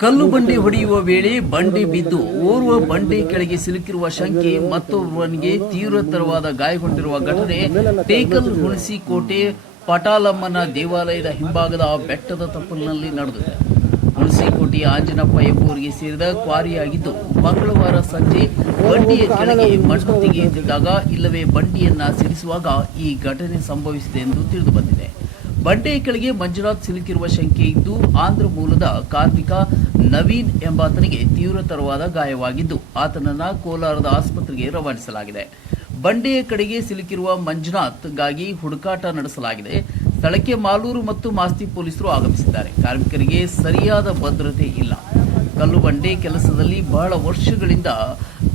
ಕಲ್ಲು ಬಂಡಿ ಹೊಡೆಯುವ ವೇಳೆ ಬಂಡಿ ಬಿದ್ದು ಓರ್ವ ಬಂಡಿ ಕೆಳಗೆ ಸಿಲುಕಿರುವ ಶಂಕೆ ಮತ್ತೊಬ್ಬನಿಗೆ ತೀವ್ರತರವಾದ ಗಾಯಗೊಂಡಿರುವ ಘಟನೆ ಟೇಕಲ್ ಹುಣಸಿ ಕೋಟೆ ಪಟಾಲಮ್ಮನ ದೇವಾಲಯದ ಹಿಂಭಾಗದ ಬೆಟ್ಟದ ತಪ್ಪಲಿನಲ್ಲಿ ನಡೆದಿದೆ. ಹುಣಸಿಕೋಟೆಯ ಆಂಜನಪ್ಪ ಎಂಬುವರಿಗೆ ಸೇರಿದ ಕ್ವಾರಿಯಾಗಿದ್ದು, ಮಂಗಳವಾರ ಸಂಜೆ ಬಂಡಿಯ ಕೆಳಗೆ ಮಣ್ಣು ತೆಗೆಯುತ್ತಿದ್ದಾಗ ಇಲ್ಲವೇ ಬಂಡಿಯನ್ನ ಸಿಡಿಸುವಾಗ ಈ ಘಟನೆ ಸಂಭವಿಸಿದೆ ಎಂದು ತಿಳಿದು ಬಂದಿದೆ ಬಂಡೆಯ ಕೆಳಗೆ ಮಂಜುನಾಥ್ ಸಿಲುಕಿರುವ ಶಂಕೆ ಇದ್ದು ಆಂಧ್ರ ಮೂಲದ ಕಾರ್ಮಿಕ ನವೀನ್ ಎಂಬಾತನಿಗೆ ತೀವ್ರತರವಾದ ಗಾಯವಾಗಿದ್ದು, ಆತನನ್ನ ಕೋಲಾರದ ಆಸ್ಪತ್ರೆಗೆ ರವಾನಿಸಲಾಗಿದೆ. ಬಂಡೆಯ ಕಡೆಗೆ ಸಿಲುಕಿರುವ ಮಂಜುನಾಥ್ಗಾಗಿ ಹುಡುಕಾಟ ನಡೆಸಲಾಗಿದೆ. ಸ್ಥಳಕ್ಕೆ ಮಾಲೂರು ಮತ್ತು ಮಾಸ್ತಿ ಪೊಲೀಸರು ಆಗಮಿಸಿದ್ದಾರೆ. ಕಾರ್ಮಿಕರಿಗೆ ಸರಿಯಾದ ಭದ್ರತೆ ಇಲ್ಲ. ಕಲ್ಲು ಬಂಡೆ ಕೆಲಸದಲ್ಲಿ ಬಹಳ ವರ್ಷಗಳಿಂದ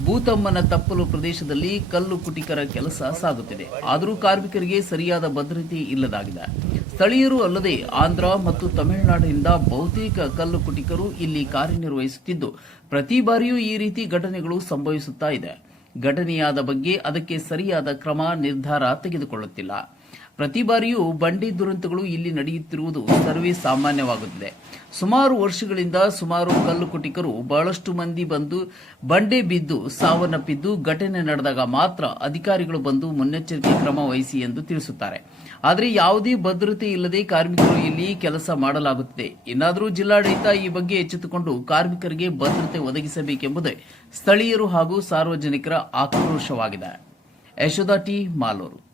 ಭೂತಮ್ಮನ ತಪ್ಪಲು ಪ್ರದೇಶದಲ್ಲಿ ಕಲ್ಲು ಕುಟಿಕರ ಕೆಲಸ ಸಾಗುತ್ತಿದೆ. ಆದರೂ ಕಾರ್ಮಿಕರಿಗೆ ಸರಿಯಾದ ಭದ್ರತೆ ಇಲ್ಲದಾಗಿದೆ. ಸ್ಥಳೀಯರು ಅಲ್ಲದೆ ಆಂಧ್ರ ಮತ್ತು ತಮಿಳುನಾಡಿನಿಂದ ಬಹುತೇಕ ಕಲ್ಲು ಕುಟಿಕರು ಇಲ್ಲಿ ಕಾರ್ಯನಿರ್ವಹಿಸುತ್ತಿದ್ದು, ಪ್ರತಿ ಬಾರಿಯೂ ಈ ರೀತಿ ಘಟನೆಗಳು ಸಂಭವಿಸುತ್ತಾ ಇದೆ. ಘಟನೆಯಾದ ಬಗ್ಗೆ ಅದಕ್ಕೆ ಸರಿಯಾದ ಕ್ರಮ ನಿರ್ಧಾರ ತೆಗೆದುಕೊಳ್ಳುತ್ತಿಲ್ಲ. ಪ್ರತಿ ಬಾರಿಯೂ ಬಂಡಿ ದುರಂತಗಳು ಇಲ್ಲಿ ನಡೆಯುತ್ತಿರುವುದು ಸರ್ವೇ ಸಾಮಾನ್ಯವಾಗುತ್ತಿದೆ. ಸುಮಾರು ವರ್ಷಗಳಿಂದ ಸುಮಾರು ಕಲ್ಲು ಕುಟಿಕರು ಬಹಳಷ್ಟು ಮಂದಿ ಬಂದು ಬಂಡೆ ಬಿದ್ದು, ಸಾವನ್ನಪ್ಪಿದ್ದು, ಘಟನೆ ನಡೆದಾಗ ಮಾತ್ರ ಅಧಿಕಾರಿಗಳು ಬಂದು ಮುನ್ನೆಚ್ಚರಿಕೆ ಕ್ರಮ ವಹಿಸಿ ಎಂದು ತಿಳಿಸುತ್ತಾರೆ. ಆದರೆ ಯಾವುದೇ ಭದ್ರತೆ ಇಲ್ಲದೆ ಕಾರ್ಮಿಕರು ಇಲ್ಲಿ ಕೆಲಸ ಮಾಡಲಾಗುತ್ತಿದೆ. ಇನ್ನಾದರೂ ಜಿಲ್ಲಾಡಳಿತ ಈ ಬಗ್ಗೆ ಎಚ್ಚೆತ್ತುಕೊಂಡು ಕಾರ್ಮಿಕರಿಗೆ ಭದ್ರತೆ ಒದಗಿಸಬೇಕೆಂಬುದೇ ಸ್ಥಳೀಯರು ಹಾಗೂ ಸಾರ್ವಜನಿಕರ ಆಕ್ರೋಶವಾಗಿದೆ. ಯಶೋದಾ ಟಿ. ಮಾಲೂರು.